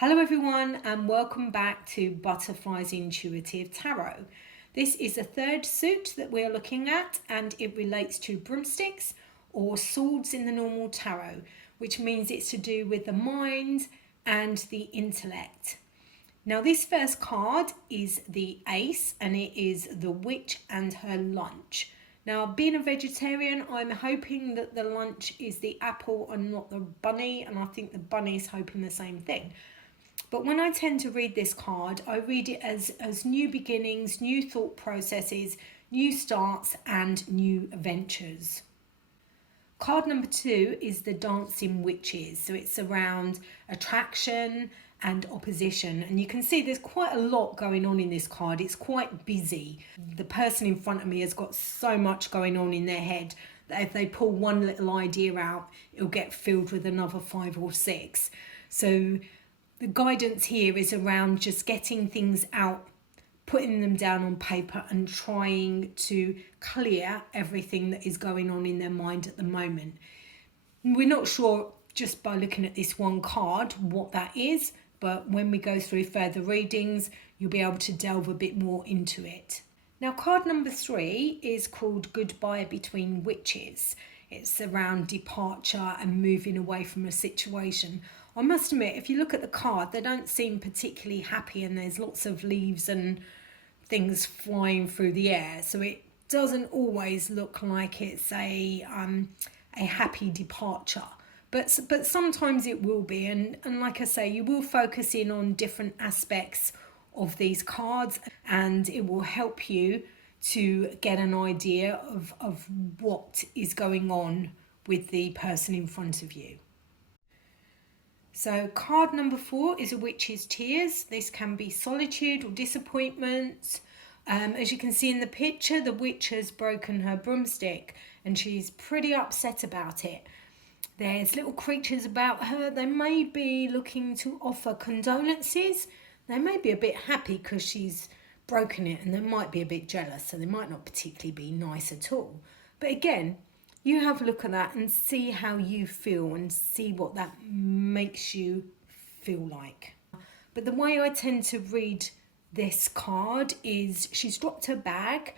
Hello everyone and welcome back to Butterfly's Intuitive Tarot. This is the third suit that we're looking at and it relates to broomsticks or swords in the normal tarot, which means it's to do with the mind and the intellect. Now this first card is the Ace and it is the Witch and her lunch. Now, being a vegetarian, I'm hoping that the lunch is the apple and not the bunny, and I think the bunny is hoping the same thing. But when I tend to read this card, I read it as new beginnings, new thought processes, new starts and new ventures. Card number 2 is the Dancing Witches. So it's around attraction and opposition. And you can see there's quite a lot going on in this card. It's quite busy. The person in front of me has got so much going on in their head that if they pull one little idea out, it'll get filled with another 5 or 6. So the guidance here is around just getting things out, putting them down on paper and trying to clear everything that is going on in their mind at the moment. We're not sure just by looking at this one card what that is, but when we go through further readings, you'll be able to delve a bit more into it. Now, card number 3 is called Goodbye Between Witches. It's around departure and moving away from a situation. I must admit, if you look at the card, they don't seem particularly happy and there's lots of leaves and things flying through the air. So it doesn't always look like it's a happy departure. But sometimes it will be. And like I say, you will focus in on different aspects of these cards and it will help you to get an idea of what is going on with the person in front of you. So card number 4 is a Witch's Tears. This can be solitude or disappointment. As you can see in the picture, the witch has broken her broomstick and she's pretty upset about it. There's little creatures about her. They may be looking to offer condolences. They may be a bit happy because she's broken it and they might be a bit jealous, so they might not particularly be nice at all. But again, you have a look at that and see how you feel and see what that makes you feel like. But the way I tend to read this card is she's dropped her bag.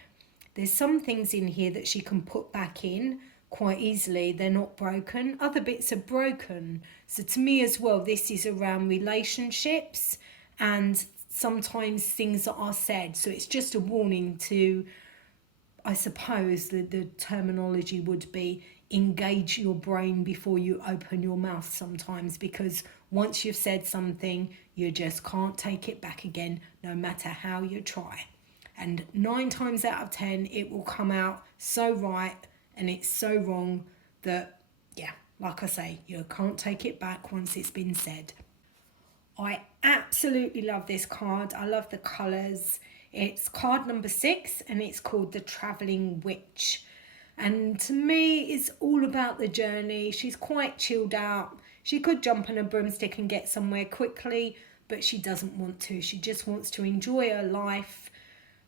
There's some things in here that she can put back in quite easily. They're not broken. Other bits are broken. So to me as well, this is around relationships and sometimes things that are said. So it's just a warning to, I suppose the terminology would be engage your brain before you open your mouth sometimes, because once you've said something, you just can't take it back again, no matter how you try. And 9 times out of 10, it will come out so right and it's so wrong that, yeah, like I say, you can't take it back once it's been said. I absolutely love this card. I love the colours. It's card number 6 and it's called the Travelling Witch. And to me, it's all about the journey. She's quite chilled out. She could jump on a broomstick and get somewhere quickly, but she doesn't want to. She just wants to enjoy her life,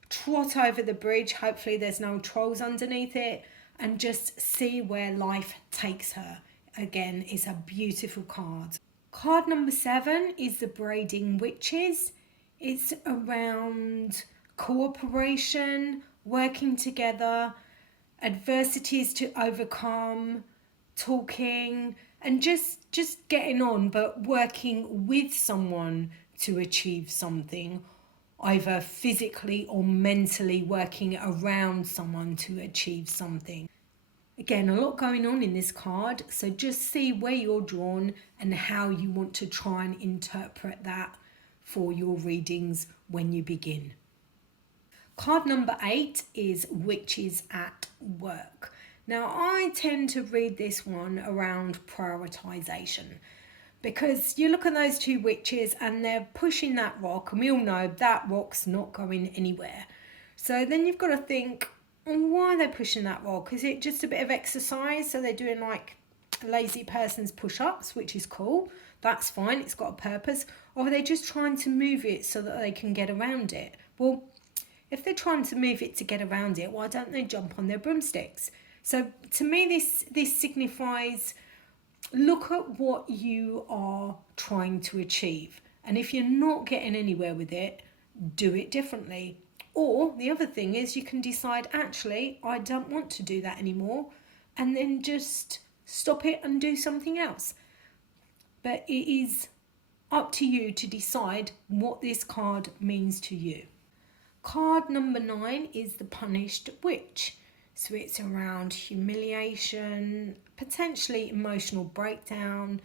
trot over the bridge. Hopefully there's no trolls underneath it, and just see where life takes her. Again, it's a beautiful card. Card number 7 is the Braiding Witches. It's around cooperation, working together, adversities to overcome, talking, and just getting on, but working with someone to achieve something, either physically or mentally working around someone to achieve something. Again, a lot going on in this card, so just see where you're drawn and how you want to try and interpret that for your readings when you begin. Card number 8 is Witches at Work. Now, I tend to read this one around prioritisation, because you look at those 2 witches and they're pushing that rock, and we all know that rock's not going anywhere. So then you've got to think, why are they pushing that rock? Is it just a bit of exercise? So they're doing like lazy person's push-ups, which is cool. That's fine. It's got a purpose. Or are they just trying to move it so that they can get around it? Well, if they're trying to move it to get around it, why don't they jump on their broomsticks? So to me, this signifies, look at what you are trying to achieve And if you're not getting anywhere with it, do it differently. Or the other thing is you can decide, actually, I don't want to do that anymore, and then just stop it and do something else. But it is up to you to decide what this card means to you. Card number 9 is the Punished Witch. So it's around humiliation, potentially emotional breakdown.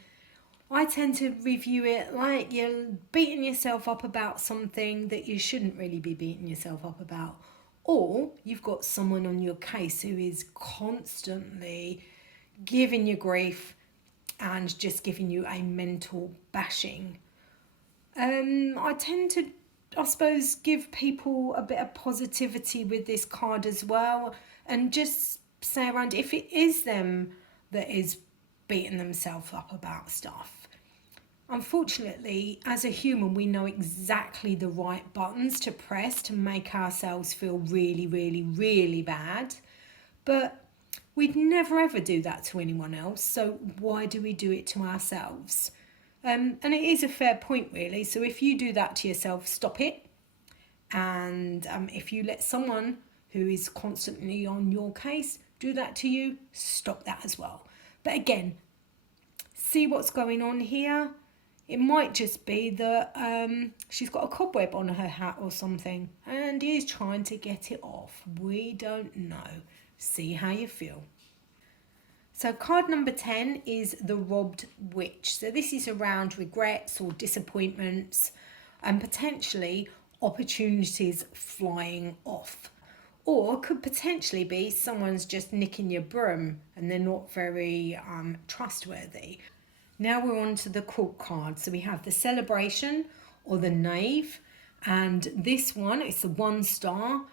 I tend to review it like you're beating yourself up about something that you shouldn't really be beating yourself up about. Or you've got someone on your case who is constantly giving you grief and just giving you a mental bashing. I tend to, I suppose, give people a bit of positivity with this card as well, and just say around, if it is them that is beating themselves up about stuff, unfortunately, as a human, we know exactly the right buttons to press to make ourselves feel really, really, really bad. But we'd never ever do that to anyone else, so why do we do it to ourselves? And it is a fair point, really. So if you do that to yourself, stop it. And if you let someone who is constantly on your case do that to you, stop that as well. But again, see what's going on here. It might just be that she's got a cobweb on her hat or something and is trying to get it off. We don't know. See how you feel. So card number 10 is the Robbed Witch. So this is around regrets or disappointments and potentially opportunities flying off. Or could potentially be someone's just nicking your broom and they're not very trustworthy. Now we're on to the Court card. So we have the Celebration or the Knave. And this one, it's a 1 star,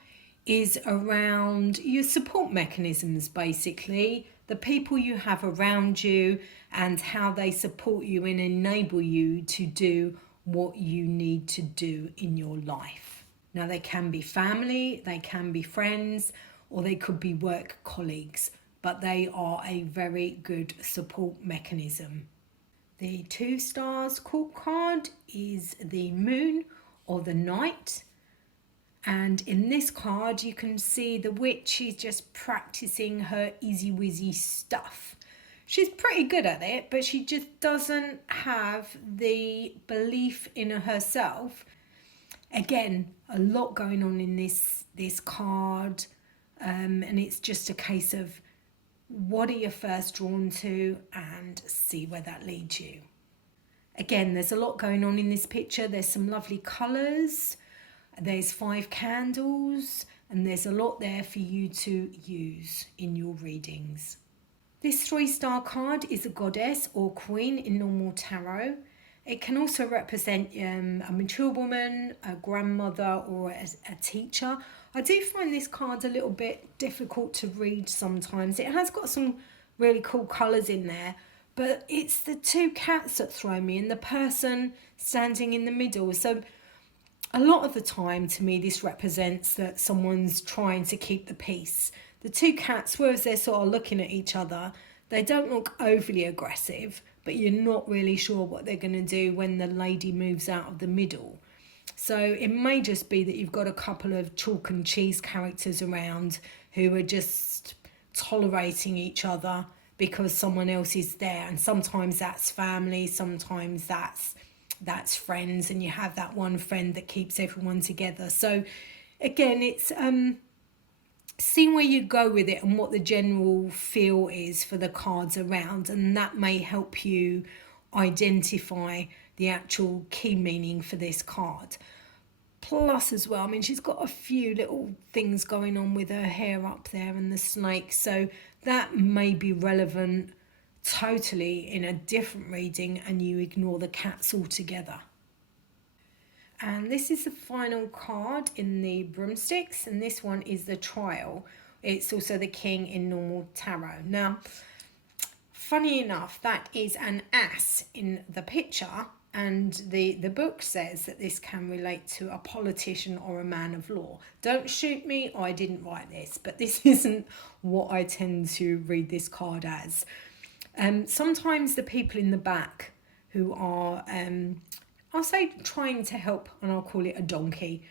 is around your support mechanisms, basically. The people you have around you and how they support you and enable you to do what you need to do in your life. Now, they can be family, they can be friends, or they could be work colleagues, but they are a very good support mechanism. The 2 stars Court card is the Moon or the Knight. And in this card, you can see the witch is just practicing her easy wizzy stuff. She's pretty good at it, but she just doesn't have the belief in herself. Again, a lot going on in this card, and it's just a case of what are you first drawn to and see where that leads you. Again, there's a lot going on in this picture. There's some lovely colours. There's 5 candles, and there's a lot there for you to use in your readings. This 3-star card is a goddess or queen in normal tarot. It can also represent a mature woman, a grandmother, or a teacher. I do find this card a little bit difficult to read sometimes. It has got some really cool colours in there, but it's the 2 cats that throw me and the person standing in the middle. So a lot of the time, to me, this represents that someone's trying to keep the peace. The 2 cats, whereas they're sort of looking at each other, they don't look overly aggressive, but you're not really sure what they're going to do when the lady moves out of the middle. So it may just be that you've got a couple of chalk and cheese characters around who are just tolerating each other because someone else is there. And sometimes that's family, sometimes that's friends, and you have that one friend that keeps everyone together. So again, it's seeing where you go with it and what the general feel is for the cards around, and that may help you identify the actual key meaning for this card. Plus as well, I mean, she's got a few little things going on with her hair up there and the snake, so that may be relevant totally in a different reading and you ignore the cats altogether. And this is the final card in the Broomsticks, and this one is the Trial. It's also the King in normal tarot. Now, funny enough, that is an ass in the picture, and the book says that this can relate to a politician or a man of law. Don't shoot me, I didn't write this, but this isn't what I tend to read this card as. Sometimes the people in the back who are I'll say trying to help, and I'll call it a donkey.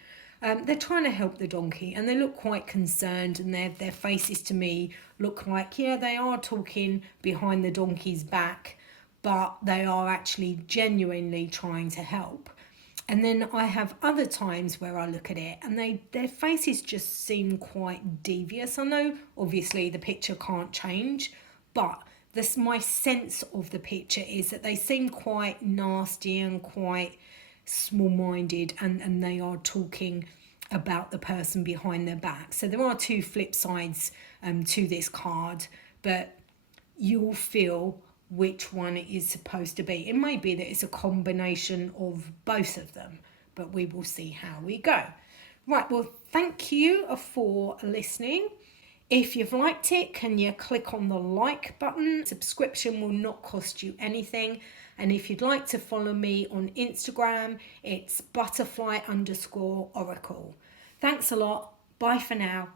They're trying to help the donkey, and they look quite concerned, and their faces to me look like, yeah, they are talking behind the donkey's back, but they are actually genuinely trying to help. And then I have other times where I look at it and their faces just seem quite devious. I know obviously the picture can't change, but this, my sense of the picture is that they seem quite nasty and quite small-minded, and they are talking about the person behind their back. So there are two flip sides to this card, but you'll feel which one it is supposed to be. It may be that it's a combination of both of them, but we will see how we go. Right, well, thank you for listening. If you've liked it, can you click on the like button? Subscription will not cost you anything. And if you'd like to follow me on Instagram, it's butterfly_oracle. Thanks a lot. Bye for now.